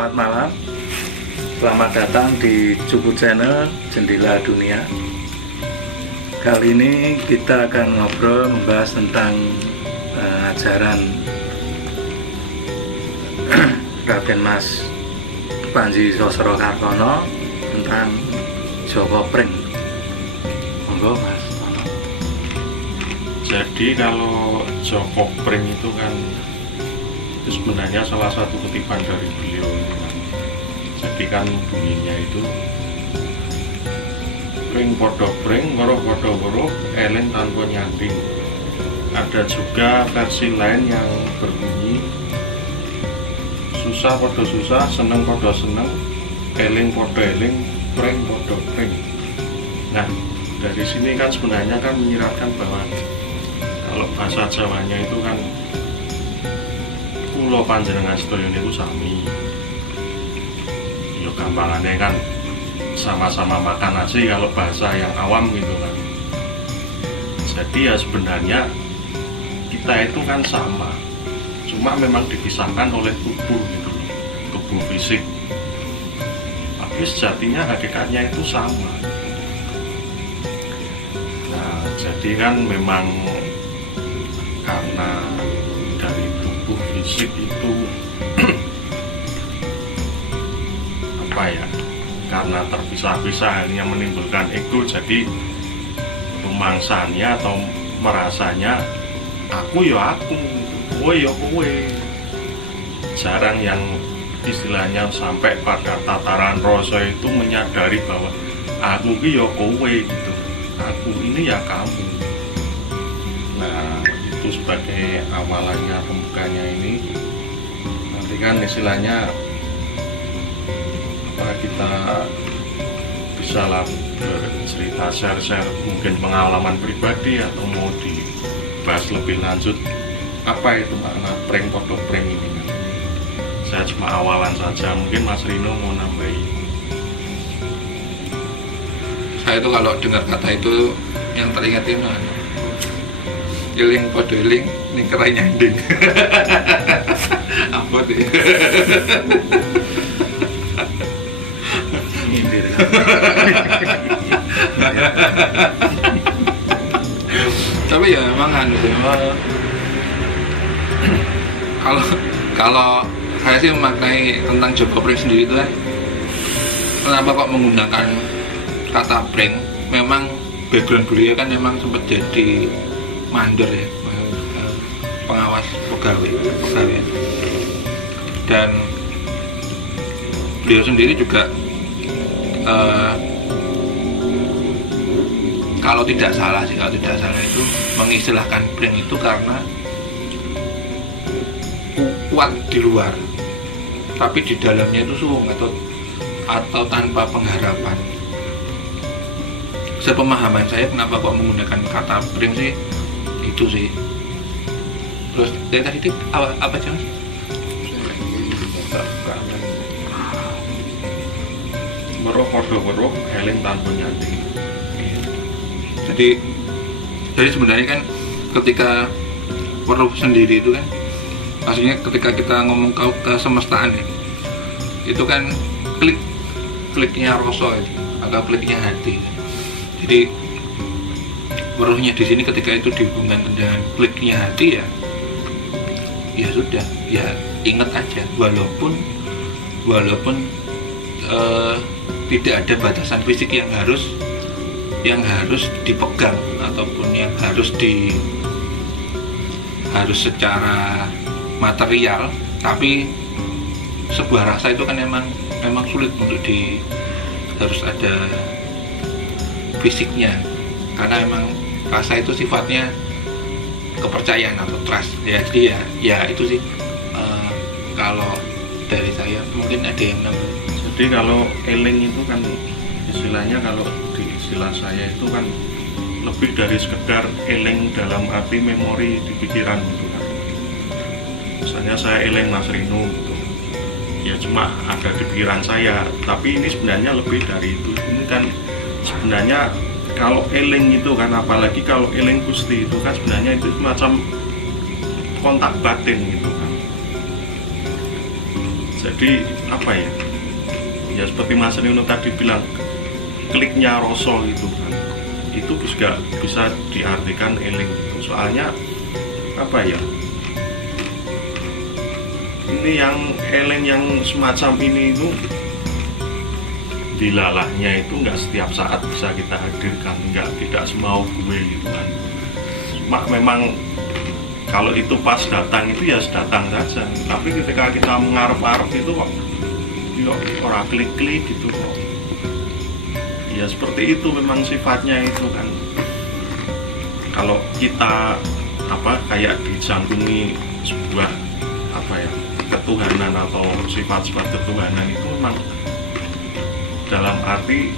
Selamat malam, selamat datang di Cupu Channel Jendela Dunia. Kali ini kita akan ngobrol membahas tentang ajaran Raden Mas Panji Sosrokartono tentang Joko Pring. Monggo Mas. Jadi kalau Joko Pring itu kan itu sebenarnya salah satu kutipan dari beliau ini kan. Jadi kan bunyinya itu pring podo pring, woro podo woro, eling tanpa nyanding. Ada juga versi lain yang berbunyi susah podo susah, seneng podo seneng, eling podo eling, pring podo pring. Nah, dari sini kan sebenarnya kan menyiratkan bahwa kalau bahasa Jawanya itu kan kula panjenengan sedaya niku sami. Ya gampangannya kan sama-sama makan nasi kalau bahasa yang awam gitu kan. Jadi ya sebenarnya kita itu kan sama. Cuma memang dipisahkan oleh tubuh gitu loh, tubuh fisik. Tapi sejatinya hakikatnya itu sama. Nah, jadi kan memang karena dari tubuh fisik itu apa ya, karena terpisah-pisah akhirnya menimbulkan ego, jadi pemangsanya atau merasanya aku ya aku, kowe ya kowe. Jarang yang istilahnya sampai pada tataran rasa itu menyadari bahwa aku ya kowe gitu, aku ini ya kamu. Nah, itu sebagai awalannya, pembukanya ini nanti kan istilahnya apa, kita bisa lah bercerita, share mungkin pengalaman pribadi atau mau dibahas lebih lanjut apa itu makna pring podo pring ini kan. Saya cuma awalan saja, mungkin Mas Rino mau nambahin. Saya itu kalau dengar kata itu yang teringat itu iling podo iling, ini kerai nyanding. Apa sih? Tapi ya memang kalau saya sih memaknai tentang Joko Pring sendiri itu kan, kenapa kok menggunakan kata pring? Memang background beliau kan memang sempat jadi mandor ya, pengawas pegawai, dan beliau sendiri juga kalau tidak salah itu mengistilahkan pring itu karena kuat di luar tapi di dalamnya itu suung atau tanpa pengharapan. Sepemahaman saya kenapa kok menggunakan kata pring sih gitu sih. Terus dari tadi itu apa sih Mas? Weruh podo weruh, eling tanpa nyanding. Jadi sebenarnya kan ketika weruh sendiri itu kan, maksudnya ketika kita ngomong ke kesemestaan ya, itu kan kliknya rasa itu, atau kliknya hati. Jadi weruhnya di sini ketika itu dihubungkan dengan kliknya hati ya sudah, ya ingat aja, walaupun tidak ada batasan fisik yang harus dipegang ataupun yang harus secara material, tapi sebuah rasa itu kan memang sulit untuk harus ada fisiknya, karena memang rasa itu sifatnya kepercayaan atau trust ya. Jadi ya itu sih kalau dari saya, mungkin ada yang namanya. Jadi kalau eling itu kan istilahnya, kalau di istilah saya itu kan lebih dari sekedar eling dalam arti memori di pikiran gitu kan. Misalnya saya eling Mas Rino gitu, ya cuma ada di pikiran saya, tapi ini sebenarnya lebih dari itu. Ini kan sebenarnya kalau eling itu kan, apalagi kalau eling Gusti itu kan sebenarnya itu semacam kontak batin gitu kan. Jadi apa ya? Ya seperti Mas Nino tadi bilang, kliknya rasa gitu kan, itu juga bisa diartikan eling. Soalnya apa ya? Ini yang eling yang semacam ini itu dilalahnya itu nggak setiap saat bisa kita hadirkan, tidak semau gue gitu kan. Cuma memang kalau itu pas datang itu ya datang saja. Tapi ketika kita mengarep-arep itu kok ya orang klik-klik gitu kok. Ya seperti itu memang sifatnya itu kan. Kalau kita kayak dijantungi sebuah ketuhanan atau sifat-sifat ketuhanan itu memang dalam arti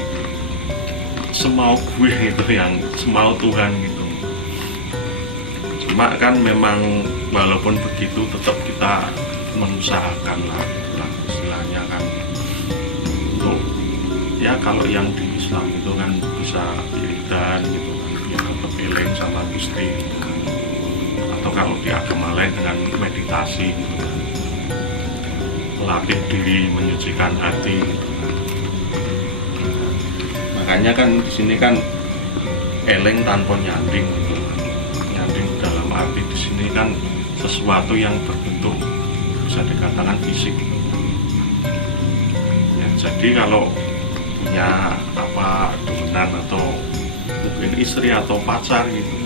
semau gue gitu, yang semau Tuhan gitu. Cuma kan memang walaupun begitu tetap kita mengusahakan lah istilahnya kan, untuk ya kalau yang di Islam itu kan bisa wiridan gitu kan, ya tetap eling sama Gusti gitu kan. Atau kalau di agama lain dengan meditasi gitu kan, melatih diri, menyucikan hati gitu kan. Makanya kan di sini kan eling tanpa nyanding gitu kan. Nyanding dalam arti di sini kan sesuatu yang berbentuk bisa dikatakan fisik gitu kan. Ya, jadi kalau punya demenan atau mungkin istri atau pacar gitu,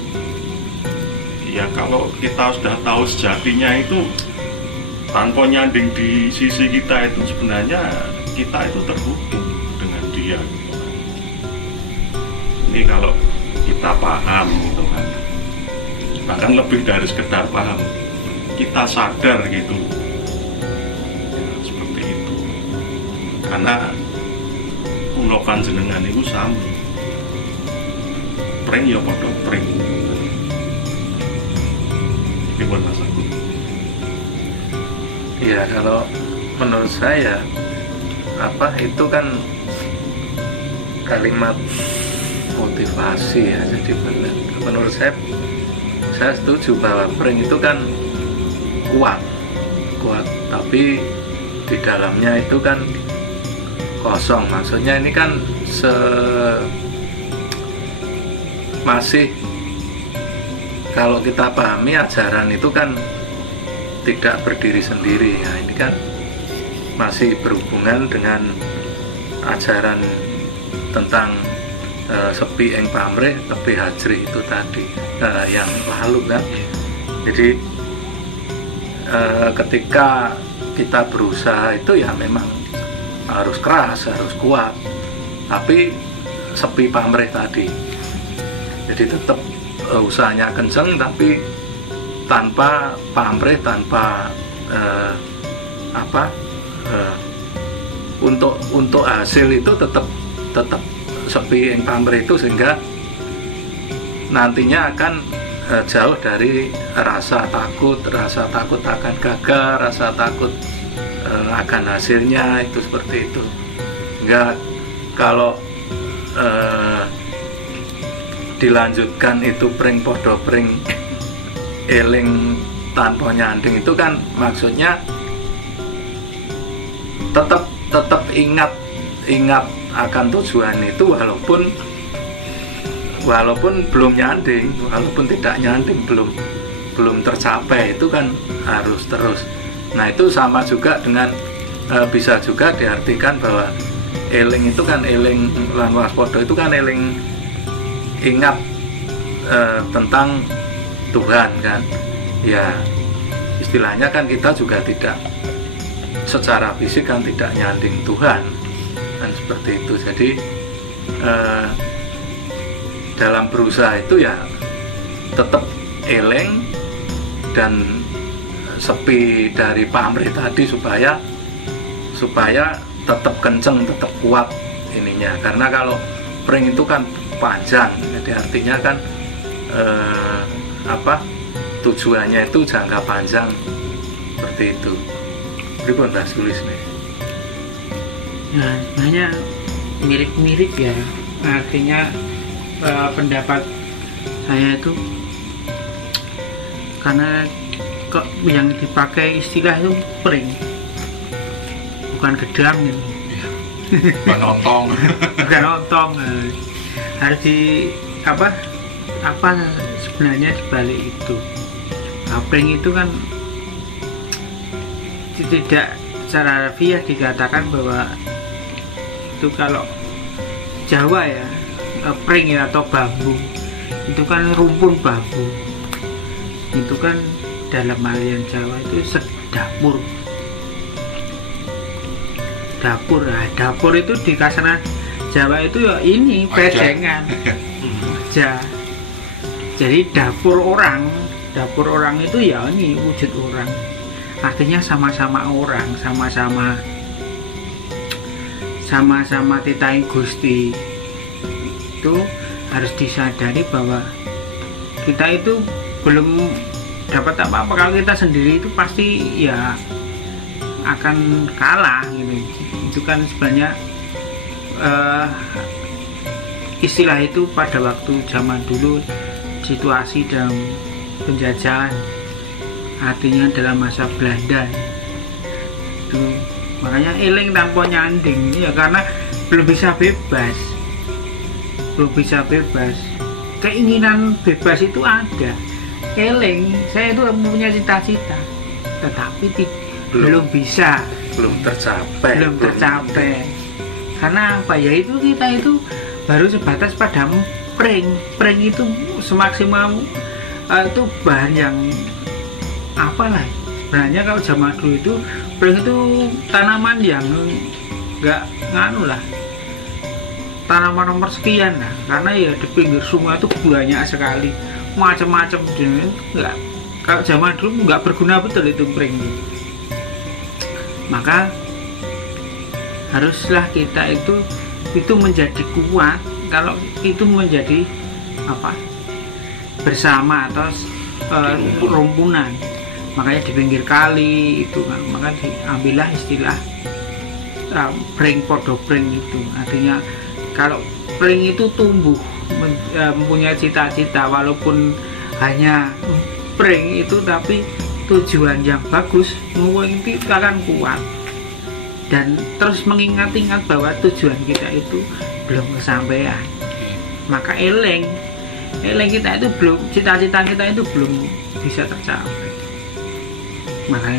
ya kalau kita sudah tahu sejatinya itu tanpa nyanding di sisi kita, itu sebenarnya kita itu terhubung dengan dia gitu kan. Ini kalau kita paham gitu kan, bahkan lebih dari sekedar paham, kita sadar gitu ya, seperti itu. Karena kula panjenengan itu sami pring ya padha pring. Gimana Mas Agung? Ya kalau menurut saya itu kan kalimat motivasi ya, jadi benar. Menurut saya setuju bahwa pring itu kan kuat, tapi di dalamnya itu kan kosong. Maksudnya ini kan masih, kalau kita pahami ajaran itu kan tidak berdiri sendiri ya, ini kan masih berhubungan dengan ajaran tentang sepi ing pamrih tepi hajri itu tadi yang lalu kan. Jadi ketika kita berusaha itu ya memang harus keras, harus kuat, tapi sepi pamrih tadi. Jadi tetap usahanya kenceng, tapi tanpa pamrih, tanpa untuk hasil itu tetap sepi yang pamrih itu, sehingga nantinya akan jauh dari rasa takut akan gagal, rasa takut akan hasilnya itu seperti itu. Enggak, kalau dilanjutkan itu pring podo pring eling tanpa nyanding, itu kan maksudnya tetap ingat akan tujuan itu, walaupun belum nyanding, walaupun tidak nyanding, belum tercapai, itu kan harus terus. Nah itu sama juga dengan bisa juga diartikan bahwa eling itu kan eling lan waspada itu kan eling ingat tentang Tuhan kan. Ya istilahnya kan kita juga tidak secara fisik kan tidak nyanding Tuhan kan, seperti itu. Jadi dalam berusaha itu ya tetap eling dan sepi dari pamrih tadi, supaya tetap kenceng, tetap kuat ininya. Karena kalau pring itu kan panjang, jadi artinya kan tujuannya itu jangka panjang, seperti itu. Pripun Mas tulis nih? Nah, sebenarnya mirip-mirip ya, artinya pendapat saya itu, karena kok yang dipakai istilah itu pring, bukan gedang ini. Bukan ontong. Bukan ontong. Harus di apa sebenarnya dibalik itu. Pring itu kan tidak secara harfiah dikatakan bahwa itu kalau Jawa ya, pring ya atau bambu itu kan rumpun bambu, itu kan dalam aliran Jawa itu dapur. Dapur itu di kasaran Jawa itu ya ini pejengan aja. Jadi dapur orang itu ya ini wujud orang, artinya sama-sama orang, sama-sama titaing Gusti. Itu harus disadari bahwa kita itu belum dapat apa-apa. Kalau kita sendiri itu pasti ya akan kalah gitu. Itu kan sebenarnya istilah itu pada waktu zaman dulu, situasi dalam penjajahan, artinya dalam masa Belanda itu. Makanya eling tanpa nyanding ya, karena belum bisa bebas. Keinginan bebas itu ada. Eling, saya itu mempunyai cita-cita, tetapi belum tercapai. Karena apa ya, itu kita itu baru sebatas pada pring itu semaksimal itu bahan yang apalah. Sebenarnya kalau zaman dulu itu pring itu tanaman yang nggak lah, tanaman nomor sekian lah, karena ya di pinggir sungai itu banyak sekali macam-macam. Nggak, kalau zaman dulu nggak berguna betul itu pring. Maka haruslah kita itu menjadi kuat kalau itu menjadi bersama atau rumpunan. Makanya di pinggir kali itu kan, maka diambillah istilah pring podo pring itu. Artinya kalau pring itu tumbuh mempunyai cita-cita, walaupun hanya pring itu, tapi tujuan yang bagus, mungkin kita akan kuat dan terus mengingat-ingat bahwa tujuan kita itu belum kesampaian. Maka eling kita itu belum, cita-cita kita itu belum bisa tercapai. Maka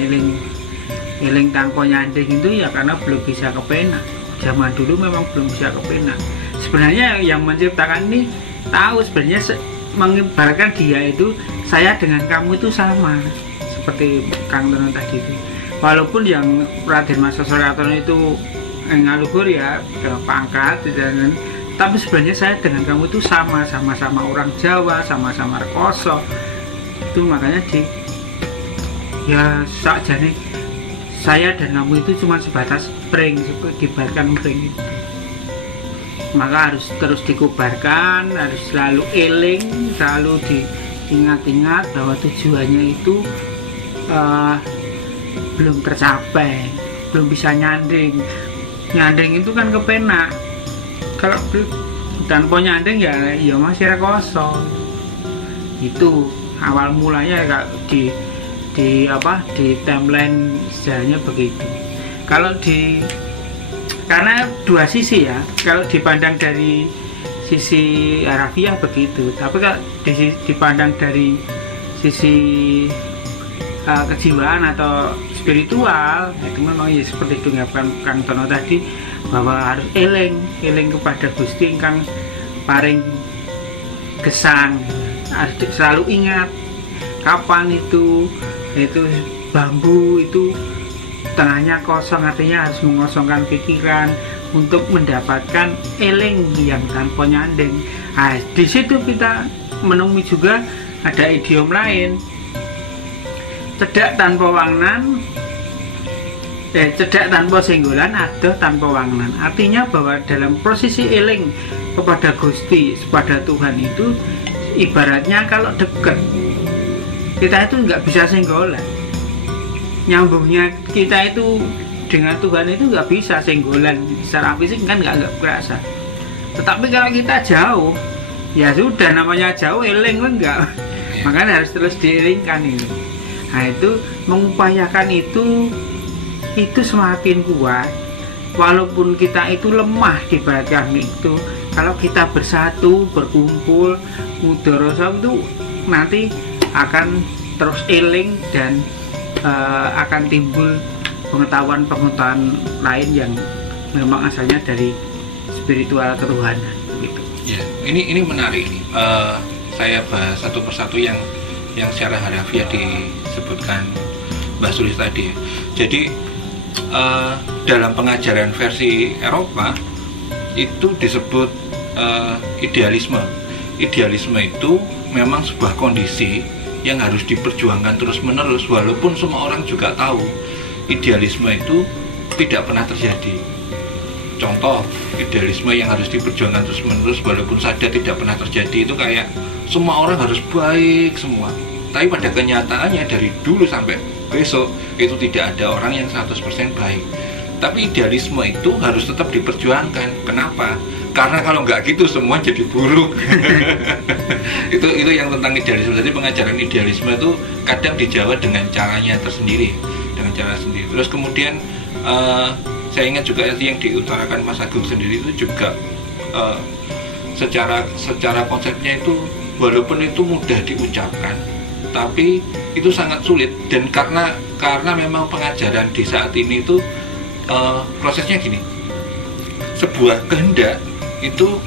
eling tanpa nyanding itu ya karena belum bisa kepenak. Zaman dulu memang belum bisa kepenak. Sebenarnya yang menciptakan ini tahu, sebenarnya mengibarkan dia itu, saya dengan kamu itu sama, seperti Kang Tono tadi itu. Walaupun yang Raden Mas Sosrokartono itu ngaluhur ya pangkat, tapi sebenarnya saya dengan kamu itu sama-sama orang Jawa, sama-sama rekoso itu. Makanya ya saja nih, saya dan kamu itu cuma sebatas pring, dibarkan pring itu. Maka harus terus dikubarkan, harus selalu eling, selalu diingat-ingat bahwa tujuannya itu belum tercapai, belum bisa nyanding itu kan kepenak. Kalau tanpa nyanding ya masih kosong. Itu awal mulanya kalau di timeline sejarahnya begitu. Kalau karena dua sisi ya, kalau dipandang dari sisi harafiah begitu, tapi kalau dipandang dari sisi kejiwaan atau spiritual, itu memang ya seperti diungkapkan Kang Tono tadi, bahwa harus eling kepada Gusti ingkang paring gesang. Harus selalu ingat kapan itu bambu itu tengahnya kosong, artinya harus mengosongkan pikiran untuk mendapatkan eling yang tanpa nyanding. Nah, di situ kita menemui juga ada idiom lain, cedak tanpa wangnan, cedak tanpa senggolan, adoh tanpa wangnan. Artinya bahwa dalam posisi eling kepada Gusti, kepada Tuhan itu ibaratnya kalau dekat, kita itu nggak bisa senggolan. Nyambungnya kita itu dengan Tuhan itu nggak bisa senggolan, secara fisik kan nggak kerasa. Tetapi kalau kita jauh, ya sudah, namanya jauh, eling enggak. Makanya harus terus dielingkan ini. Nah, itu mengupayakan itu itu semakin kuat. Walaupun kita itu lemah di bait kami itu, kalau kita bersatu, berkumpul, mudharasah itu nanti akan terus eling dan akan timbul pengetahuan-pengetahuan lain yang memang asalnya dari spiritual ketuhanan gitu. Ya, ini menarik. Saya bahas satu persatu yang secara harafiah disebutkan Mbak Sulis tadi. Jadi dalam pengajaran versi Eropa itu disebut idealisme. Idealisme itu memang sebuah kondisi yang harus diperjuangkan terus-menerus, walaupun semua orang juga tahu idealisme itu tidak pernah terjadi. Contoh idealisme yang harus diperjuangkan terus-menerus walaupun sadar tidak pernah terjadi itu kayak semua orang harus baik semua. Tapi pada kenyataannya dari dulu sampai besok itu tidak ada orang yang 100% baik. Tapi idealisme itu harus tetap diperjuangkan. Kenapa? Karena kalau nggak gitu semua jadi buruk. itu yang tentang idealisme. Jadi pengajaran idealisme itu kadang dijawab dengan caranya tersendiri, dengan cara sendiri. Terus kemudian saya ingat juga yang diutarakan Mas Agung sendiri itu juga secara konsepnya itu walaupun itu mudah diucapkan, tapi itu sangat sulit. Dan karena memang pengajaran di saat ini itu prosesnya gini, sebuah kehendak itu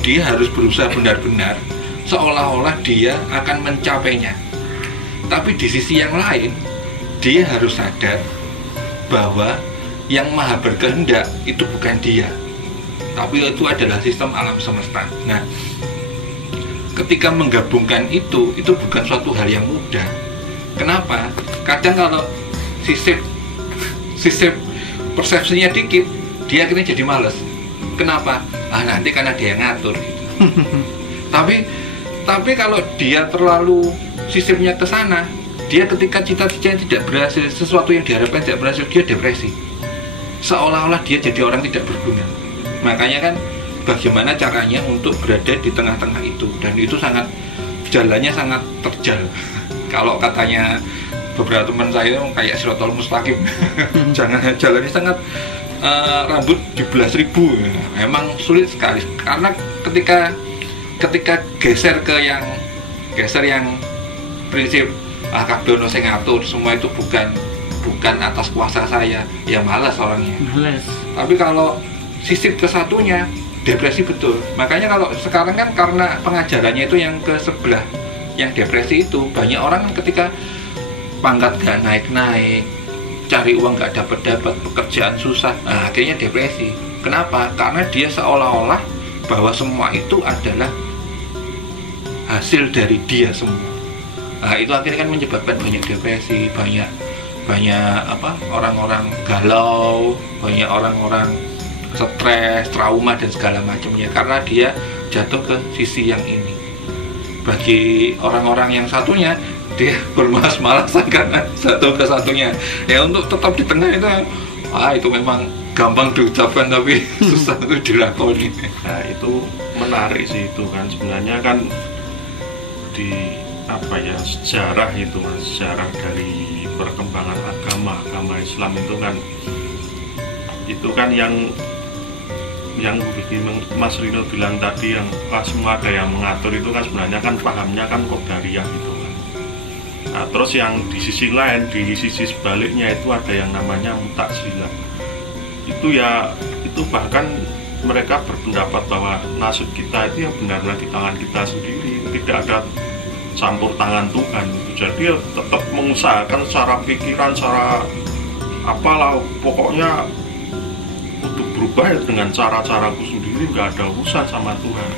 dia harus berusaha benar-benar seolah-olah dia akan mencapainya. Tapi di sisi yang lain dia harus sadar bahwa yang maha berkehendak itu bukan dia, tapi itu adalah sistem alam semesta. Nah, ketika menggabungkan itu bukan suatu hal yang mudah. Kenapa? Kadang kalau sistem persepsinya dikit, dia akhirnya jadi males. Kenapa? Nanti karena dia yang ngatur gitu. tapi kalau dia terlalu sistemnya ke sana, dia ketika cita-citanya tidak berhasil, sesuatu yang diharapkan tidak berhasil, dia depresi. Seolah-olah dia jadi orang tidak berguna. Makanya kan bagaimana caranya untuk berada di tengah-tengah itu, dan itu jalannya sangat terjal. Kalau katanya beberapa teman saya kayak Siratal Mustaqim. Jangan jalannya sangat rambut dibelas ribu. Emang sulit sekali karena ketika geser yang prinsip kabeh sing ngatur, semua itu bukan atas kuasa saya, ya malas orangnya. Tapi kalau sisip ke satunya depresi betul. Makanya kalau sekarang kan karena pengajarannya itu yang ke sebelah, yang depresi itu banyak orang ketika pangkat gak naik-naik, cari uang gak dapat, pekerjaan susah, akhirnya depresi. Kenapa? Karena dia seolah-olah bahwa semua itu adalah hasil dari dia semua. Itu akhirnya kan menyebabkan banyak depresi, banyak orang-orang galau, banyak orang-orang stres, trauma dan segala macamnya karena dia jatuh ke sisi yang ini. Bagi orang-orang yang satunya, dia bermalas-malasan karena satu ke satunya. Ya untuk tetap di tengah itu memang gampang diucapkan tapi susah untuk dilakoni. Nah itu menarik sih itu kan sebenarnya kan di sejarah itu mas, sejarah dari perkembangan agama Islam itu kan yang bikin Mas Rino bilang tadi yang semua ada yang mengatur itu kan sebenarnya kan pahamnya kan Qadariyah gitu kan. Nah, terus yang di sisi lain, di sisi sebaliknya itu ada yang namanya Mu'tazilah. Itu bahkan mereka berpendapat bahwa nasib kita itu yang benar-benar di tangan kita sendiri, tidak ada campur tangan Tuhan. Jadi tetap mengusahakan secara pikiran, secara apalah, pokoknya untuk berubah dengan cara-caraku sendiri, nggak ada urusan sama Tuhan.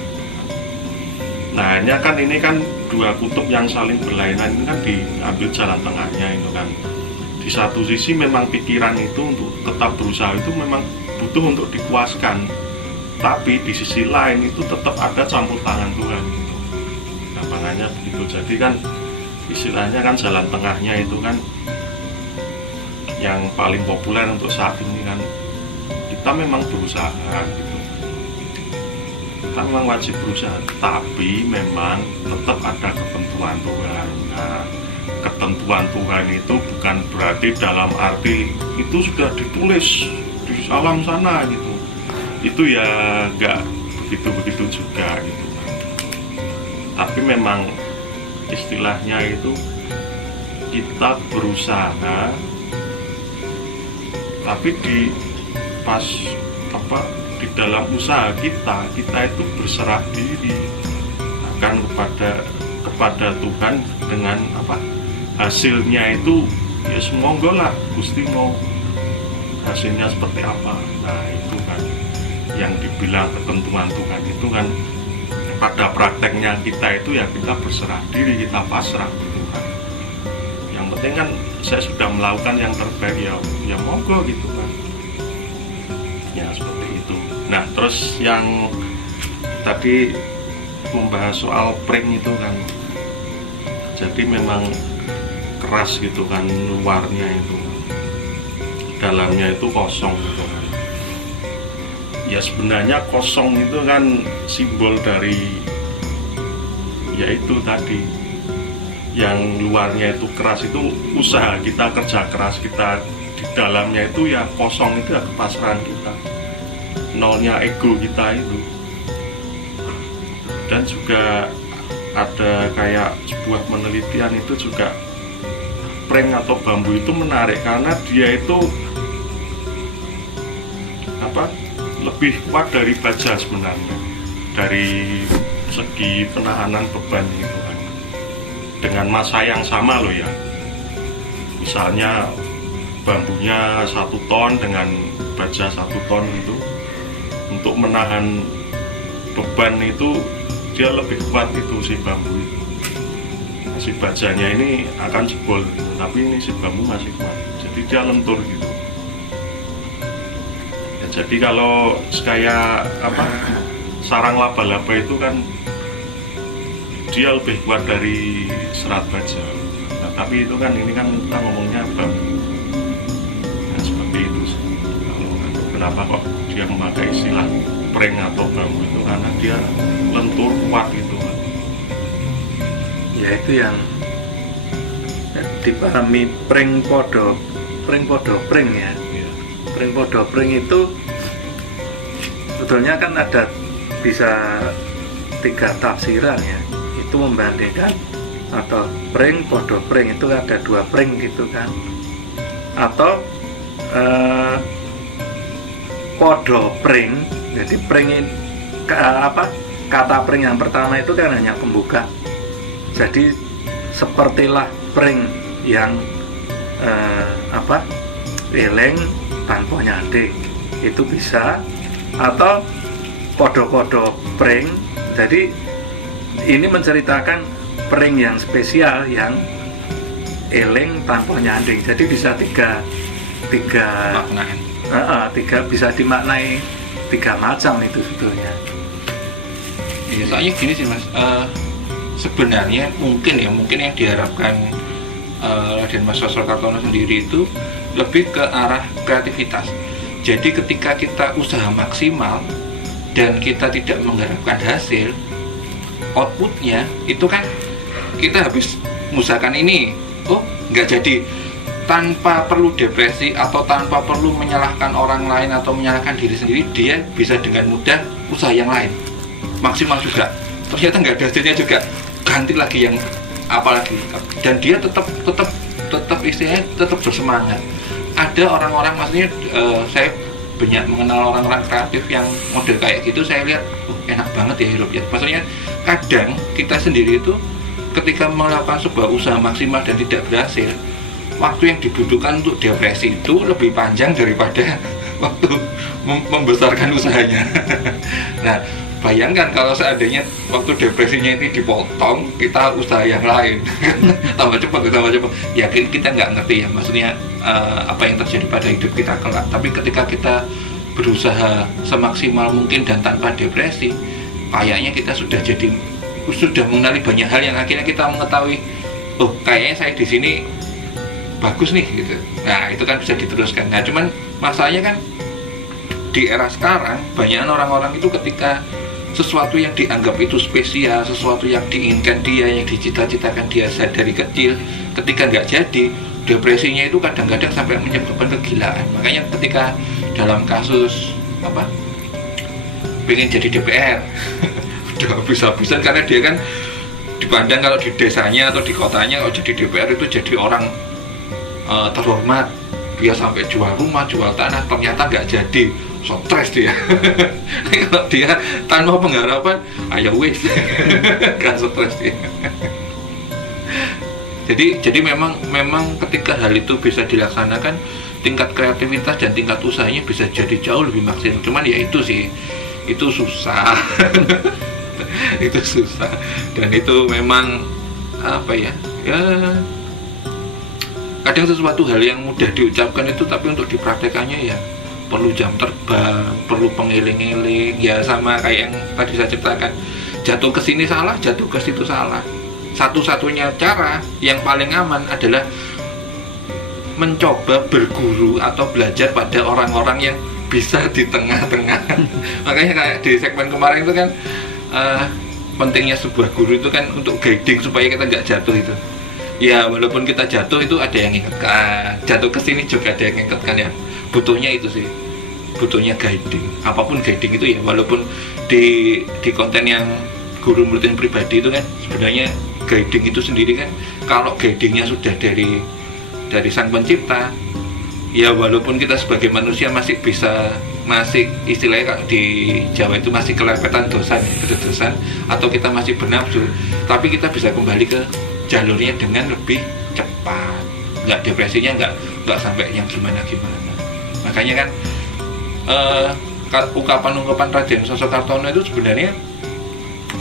Nah ini kan dua kutub yang saling berlainan, ini kan diambil jalan tengahnya itu kan. Di satu sisi memang pikiran itu untuk tetap berusaha itu memang butuh untuk dipuaskan, tapi di sisi lain itu tetap ada campur tangan Tuhan gitu. Gampangannya begitu. Jadi kan istilahnya kan jalan tengahnya itu kan yang paling populer untuk saat ini kan, kita memang berusaha gitu, kita memang wajib berusaha, tapi memang tetap ada ketentuan Tuhan. Nah, ketentuan Tuhan itu bukan berarti dalam arti itu sudah ditulis di alam sana gitu. Itu ya nggak begitu juga gitu kan. Tapi memang istilahnya itu kita berusaha, tapi di dalam usaha kita itu berserah diri akan kepada Tuhan dengan hasilnya itu ya semonggo lah, Gusti mau hasilnya seperti apa. Nah itu kan yang dibilang ketentuan Tuhan itu kan pada prakteknya kita itu ya kita berserah diri, kita pasrah gitu kan. Yang penting kan saya sudah melakukan yang terbaik, ya monggo gitu kan. Ya seperti itu. Nah terus yang tadi membahas soal prank itu kan, jadi memang keras gitu kan, luarnya itu, dalamnya itu kosong gitu kan. Ya sebenarnya kosong itu kan simbol dari yaitu tadi, yang luarnya itu keras itu usaha kita, kerja keras kita, di dalamnya itu ya kosong, itu ya kepasrahan kita, nolnya ego kita itu. Dan juga ada kayak sebuah penelitian itu juga prank atau bambu itu menarik karena dia itu lebih kuat dari baja sebenarnya, dari segi penahanan beban itu kan, dengan massa yang sama loh ya. Misalnya bambunya 1 ton dengan baja 1 ton itu, untuk menahan beban itu dia lebih kuat itu si bambu itu. Nah, si bajanya ini akan jebol gitu, tapi ini si bambu masih kuat, jadi dia lentur gitu. Ya, jadi kalau kayak sarang laba-laba itu kan dia lebih kuat dari serat baja. Nah, tapi itu kan ini kan kita ngomongnya bambu. Nah, seperti itu sih. Kenapa kok dia memakai istilah prank atau bambu itu, karena dia lentur kuat gitu kan. Ya itu yang dipahami prank podo prank ya. Prank podo prank itu sebetulnya kan ada bisa 3 tafsiran ya. Itu membandingkan atau prank podo prank itu ada 2 prank gitu kan, atau podo prank. Jadi prank kata prank yang pertama itu kan hanya pembuka. Jadi sepertilah prank yang eleng tanpa nyanding itu bisa, atau podo-podo prank. Jadi ini menceritakan prank yang spesial yang eleng tanpa nyanding. Jadi bisa tiga bisa dimaknai 3 macam itu sebetulnya. Ya, soalnya gini sih Mas, sebenarnya mungkin yang diharapkan Raden Mas Sosro Kartono sendiri itu lebih ke arah kreativitas. Jadi ketika kita usaha maksimal dan kita tidak mengharapkan hasil, outputnya itu kan kita habis mengusahakan ini, nggak jadi, tanpa perlu depresi atau tanpa perlu menyalahkan orang lain atau menyalahkan diri sendiri, dia bisa dengan mudah usaha yang lain maksimal juga, ternyata nggak ada hasilnya juga, ganti lagi yang apalagi, dan dia tetap istilahnya tetap bersemangat. Ada orang-orang, maksudnya saya banyak mengenal orang-orang kreatif yang model kayak gitu, saya lihat enak banget ya hidupnya. Maksudnya kadang kita sendiri itu ketika melakukan sebuah usaha maksimal dan tidak berhasil, waktu yang dibutuhkan untuk depresi itu lebih panjang daripada waktu membesarkan usahanya. Nah, bayangkan kalau seandainya waktu depresinya ini dipotong, kita usaha yang lain tambah cepat. Ya kita nggak ngerti ya, maksudnya apa yang terjadi pada hidup kita kelak. Tapi ketika kita berusaha semaksimal mungkin dan tanpa depresi, kayaknya kita sudah mengenali banyak hal yang akhirnya kita mengetahui, kayaknya saya di sini bagus nih gitu. Nah itu kan bisa diteruskan. Nah cuman masalahnya kan di era sekarang banyak orang-orang itu ketika sesuatu yang dianggap itu spesial, sesuatu yang diinginkan dia, yang dicita-citakan dia dari kecil, ketika nggak jadi, depresinya itu kadang-kadang sampai menyebabkan kegilaan. Makanya ketika dalam kasus pengen jadi DPR udah habis-habisan, karena dia kan dipandang kalau di desanya atau di kotanya kalau jadi DPR itu jadi orang terhormat, dia sampai jual rumah, jual tanah, ternyata nggak jadi, stres dia. Kalau dia tanpa pengharapan, ayo wis, kan stres dia. Jadi memang ketika hal itu bisa dilaksanakan, tingkat kreativitas dan tingkat usahanya bisa jadi jauh lebih maksimal. Cuman ya itu sih, itu susah. Itu susah, dan itu memang kadang sesuatu hal yang mudah diucapkan itu, tapi untuk dipraktekannya ya perlu jam terbang, perlu pengiling-iling, ya sama kayak yang tadi saya ceritakan, jatuh ke sini salah, jatuh ke situ salah. Satu-satunya cara yang paling aman adalah mencoba berguru atau belajar pada orang-orang yang bisa di tengah-tengah. Makanya kayak di segmen kemarin itu kan pentingnya sebuah guru itu kan untuk guiding supaya kita nggak jatuh itu. Ya walaupun kita jatuh itu ada yang ingatkan, jatuh ke sini juga ada yang ingatkan, ya butuhnya itu sih, butuhnya guiding. Apapun guiding itu ya, walaupun di konten yang guru muridin pribadi itu kan sebenarnya guiding itu sendiri kan, kalau guidingnya sudah dari sang pencipta, ya walaupun kita sebagai manusia masih istilahnya kalau di Jawa itu masih kelepetan dosan atau kita masih bernafsu, tapi kita bisa kembali ke jalurnya dengan lebih cepat, nggak depresinya nggak sampai yang gimana. Makanya kan ungkapan Raden Sosokhartono itu sebenarnya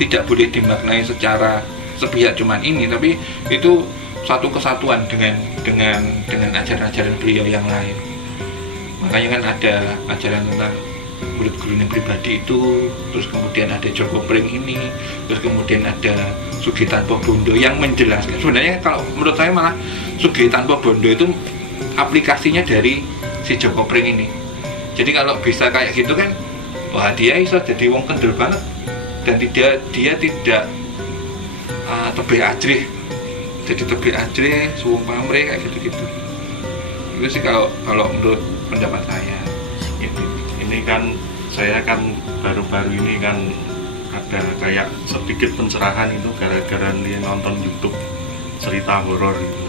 tidak boleh dimaknai secara sepihak cuman ini, tapi itu satu kesatuan dengan ajaran-ajaran beliau yang lain. Makanya kan ada ajaran tentang murid guru yang pribadi itu, terus kemudian ada Joko Pring ini, terus kemudian ada Sugih Tanpa Bondo yang menjelaskan. Sebenarnya kalau menurut saya malah Sugih Tanpa Bondo itu aplikasinya dari si Joko Pring ini. Jadi kalau bisa kayak gitu kan, wah dia bisa jadi wong kendel banget, dan dia tidak tebih ajrih, jadi tebih ajrih, suwung pamrih kayak gitu-gitu. Itu sih kalau menurut pendapat saya. Ini kan saya kan baru-baru ini kan ada kayak sedikit pencerahan itu gara-gara dia nonton YouTube cerita horor itu.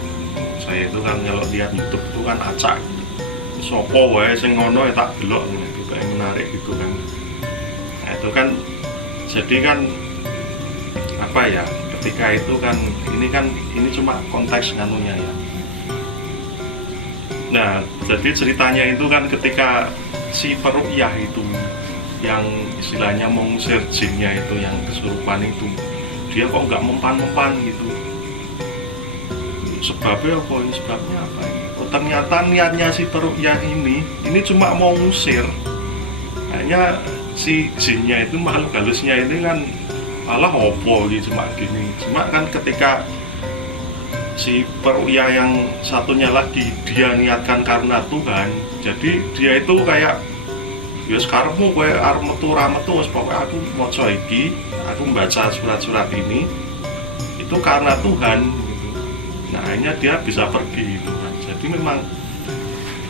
Saya itu kan kalau lihat YouTube itu kan acak, sopo wae sing ngono ya tak delok gitu, kayak menarik gitu kan. Nah, itu kan jadi kan apa ya, ketika itu kan ini cuma konteks nganunya ya. Nah, jadi ceritanya itu kan ketika si peruqyah itu yang istilahnya mengusir jinnya itu, yang kesurupan itu, dia kok nggak mempan-mempan gitu. Sebabnya apa ini? Oh, ternyata niatnya si peruqyah ini cuma mau ngusir. Hanya si jinnya itu, makhluk halusnya ini kan malah opo gitu, cuma gini. Cuma kan ketika si peruqyah yang satunya lagi dia niatkan karena Tuhan, jadi dia itu kayak ya sekarangmu gue arep metu ra metu, pokoknya aku maca iki, aku membaca surat-surat ini itu karena Tuhan gitu. Nah akhirnya dia bisa pergi gitu kan. Jadi memang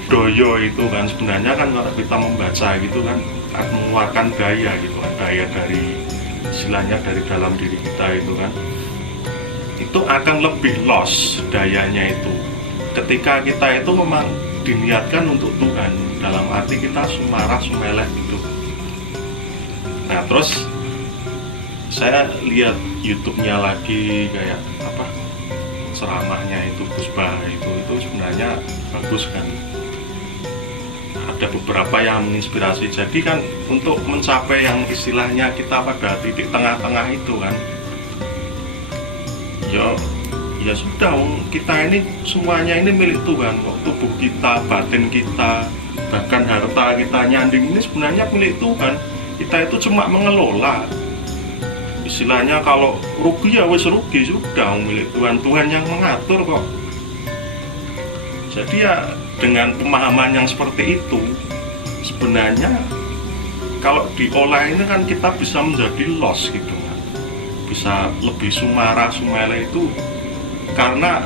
doyo itu kan sebenarnya kan kalau kita membaca gitu kan akan mengeluarkan daya gitu kan, daya dari istilahnya dari dalam diri kita itu kan, itu akan lebih loss dayanya itu ketika kita itu memang diniatkan untuk Tuhan, dalam arti kita sumarah sumeleh gitu. Nah terus saya lihat YouTube-nya lagi kayak apa, ceramahnya itu Gus Bah itu sebenarnya bagus kan, ada beberapa yang menginspirasi. Jadi kan untuk mencapai yang istilahnya kita pada titik tengah-tengah itu kan, ya sudah, kita ini semuanya ini milik Tuhan kok. Tubuh kita, batin kita, bahkan harta kita, nyanding ini sebenarnya milik Tuhan. Kita itu cuma mengelola. Istilahnya kalau rugi ya wis rugi, sudah milik Tuhan. Tuhan yang mengatur kok. Jadi ya dengan pemahaman yang seperti itu, sebenarnya kalau diolah ini kan kita bisa menjadi loss gitu kan, bisa lebih sumara sumele itu karena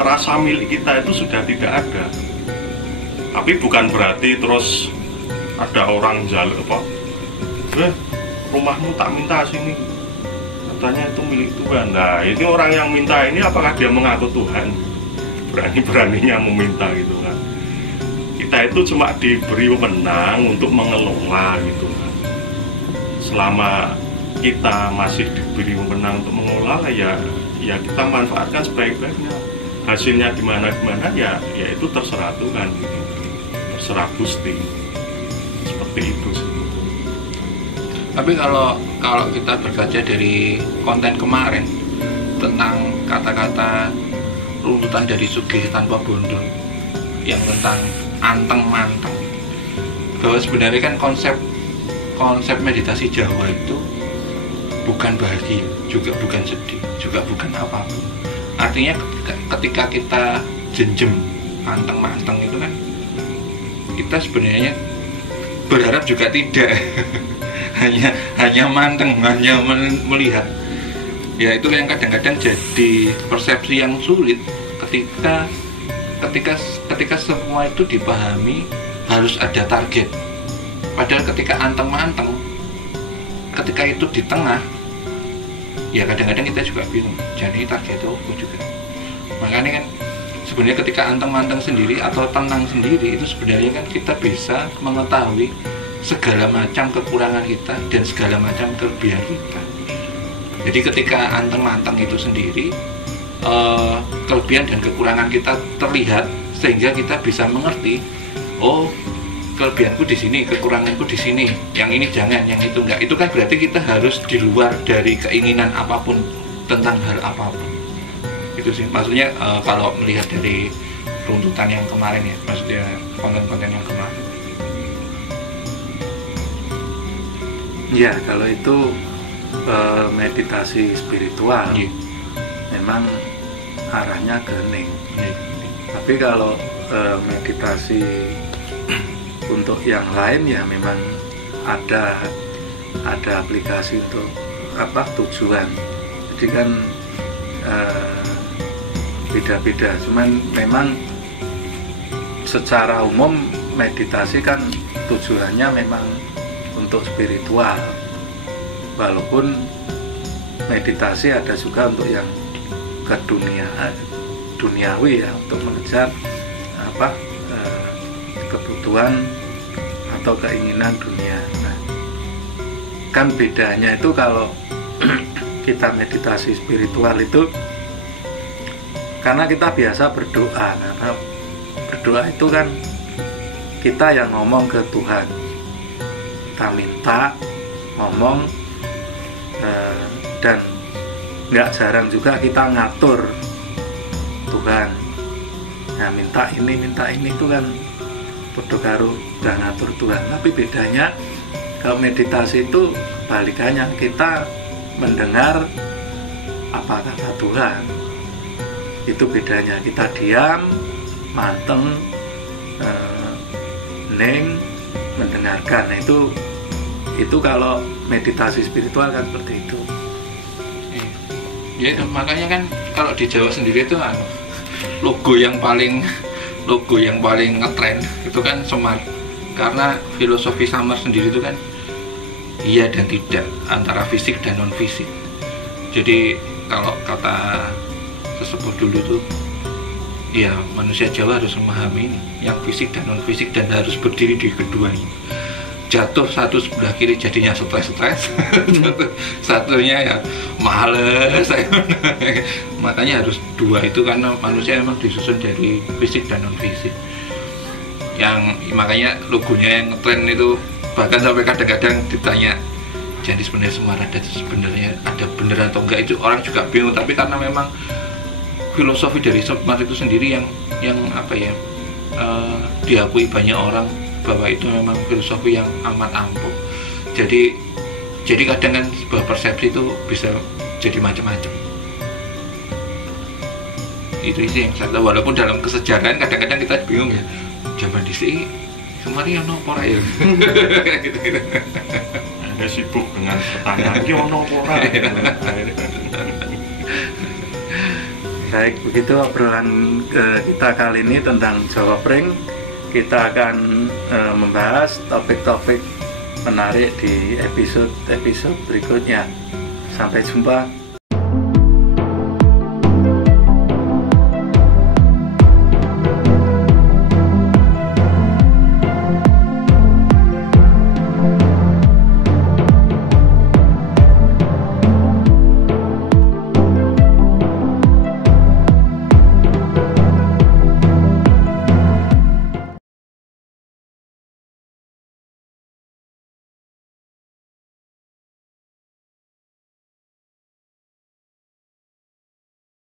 rasa milik kita itu sudah tidak ada. Tapi bukan berarti terus ada orang jaluk apa, rumahmu tak minta sini, katanya itu milik Tuhan. Nah ini orang yang minta ini apakah dia mengaku Tuhan? Berani-beraninya meminta gitu kan. Kita itu cuma diberi wewenang untuk mengelola gitu kan. Selama kita masih diberi wewenang untuk mengelola, ya kita manfaatkan sebaik-baiknya. Hasilnya gimana ya itu terserah Tuhan gitu. Terserah Gusti. Seperti itu sih. Tapi kalau kita berkaca dari konten kemarin tentang kata-kata runtutan dari Sugih tanpa bondo yang tentang anteng-manteng, bahwa sebenarnya kan konsep meditasi Jawa itu bukan bahagia, juga bukan sedih, juga bukan apapun. Artinya ketika kita jenjem anteng-manteng itu kan kita sebenarnya berharap juga tidak hanya manteng, hanya melihat. Ya itu yang kadang-kadang jadi persepsi yang sulit ketika semua itu dipahami harus ada target. Padahal ketika anteng-manteng, ketika itu di tengah, ya kadang-kadang kita juga bingung, jadi target itu apa juga. Makanya kan sebenarnya ketika anteng-manteng sendiri atau tenang sendiri itu sebenarnya kan kita bisa mengetahui segala macam kekurangan kita dan segala macam kelebihan kita. Jadi ketika anteng-manteng itu sendiri, kelebihan dan kekurangan kita terlihat sehingga kita bisa mengerti, oh kelebihanku di sini, kekuranganku di sini, yang ini jangan, yang itu enggak. Itu kan berarti kita harus di luar dari keinginan apapun tentang hal apapun. Itu sih maksudnya kalau melihat dari runtutan yang kemarin ya, maksudnya konten-konten yang kemarin. Ya kalau itu meditasi spiritual, memang arahnya ke hening. Tapi kalau meditasi untuk yang lain ya memang ada aplikasi untuk tujuan. Jadi kan beda-beda. Cuman memang secara umum meditasi kan tujuannya memang untuk spiritual. Walaupun meditasi ada juga untuk yang ke duniawi ya, untuk mengejar kebutuhan atau keinginan dunia. Nah, kan bedanya itu kalau kita meditasi spiritual itu karena kita biasa berdoa. Nah, berdoa itu kan kita yang ngomong ke Tuhan, kita minta ngomong, dan nggak jarang juga kita ngatur Tuhan. Nah, minta ini itu kan podo karo udah ngatur Tuhan. Tapi bedanya kalau meditasi itu balikannya, kita mendengar apa kata Tuhan. Itu bedanya, kita diam, manteng, hening, mendengarkan. Nah, itu kalau meditasi spiritual kan seperti itu. Ya itu makanya kan kalau di Jawa sendiri itu logo yang paling ngetren itu kan Semar, karena filosofi Samar sendiri itu kan iya dan tidak, antara fisik dan non fisik. Jadi kalau kata sesepuh dulu tuh, ya manusia Jawa harus memahami ini, yang fisik dan non fisik, dan harus berdiri di keduanya. Jatuh satu sebelah kiri jadinya stres, satunya ya males. Makanya harus dua itu, karena manusia memang disusun dari fisik dan non fisik. Yang makanya logonya yang ngetren itu, bahkan sampai kadang-kadang ditanya, jadi sebenarnya Semar ada bener atau enggak, itu orang juga bingung. Tapi karena memang filosofi dari Semar itu sendiri yang diakui banyak orang bahwa itu memang filosofi yang amat ampuh. Jadi kadang kan sebuah persepsi itu bisa jadi macam-macam. Itu sih yang saya tahu. Walaupun dalam kesejarahan kadang-kadang kita bingung ya, zaman dhisik kemarin ono apa ora ya? Gitu-gitu. Anda sibuk dengan pertanyaan ki ono apa ora. Baik, begitu obrolan kita kali ini tentang Jawa Pring. Kita akan membahas topik-topik menarik di episode berikutnya. Sampai jumpa.